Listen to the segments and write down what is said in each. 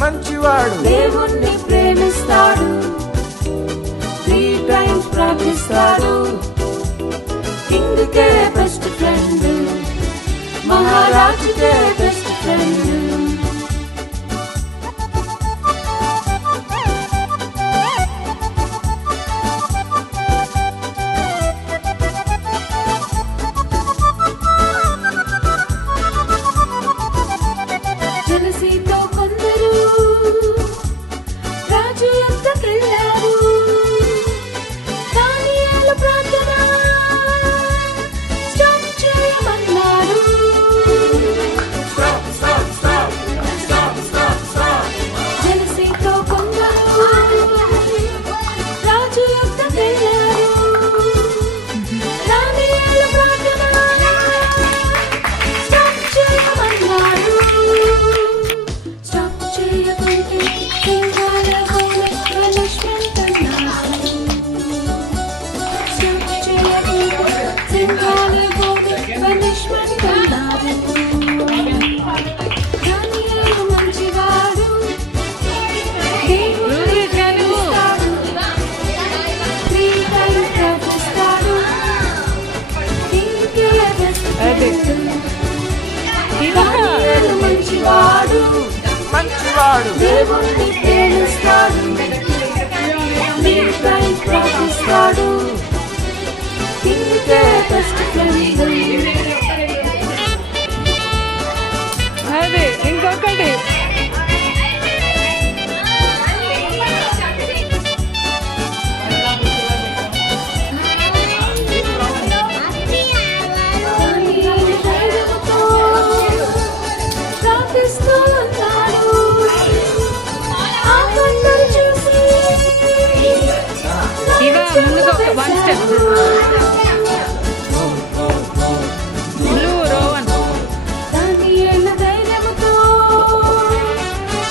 మంచివాడు దేవుణ్ణి ప్రేమిస్తాడు, 3 times ప్రార్థిస్తాడు, కింగ్కే బెస్ట్ ఫ్రెండ్, మహారాజుకే బెస్ట్ ఫ్రెండ్. జలసీతో కొందరు రాజు యొద్దకెళ్ళారు, దానియేలు ప్రార్థన స్టాప్ చేయమన్నాడు. జలసీతో కొందరు రాజు యొద్దకెళ్ళారు, దానియేలు ప్రార్థన స్టాప్ చేయమన్నాడు. మంచివాడు దేవుణ్ణి ప్రేమిస్తాడు, 3 times ప్రార్థిస్తాడు, కింగ్కే బెస్ట్ ఫ్రెండ్. అదే ఇంకొకటి ప్రార్థిస్తూ ఉన్నాడు, ఆ కొందరు చూసి ఇవా ముందుకు ఒక 1 step బ్లూ రోవన్ దానియేలు ధైర్యముతో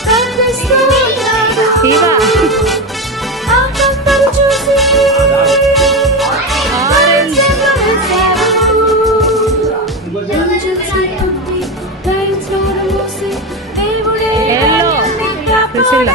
ప్రార్థిస్తూ ఉన్నాడు, ఇవా ఆ కొందరు చూసి ఆరెంజ్ దేవుడే ఎల్లో సుశీల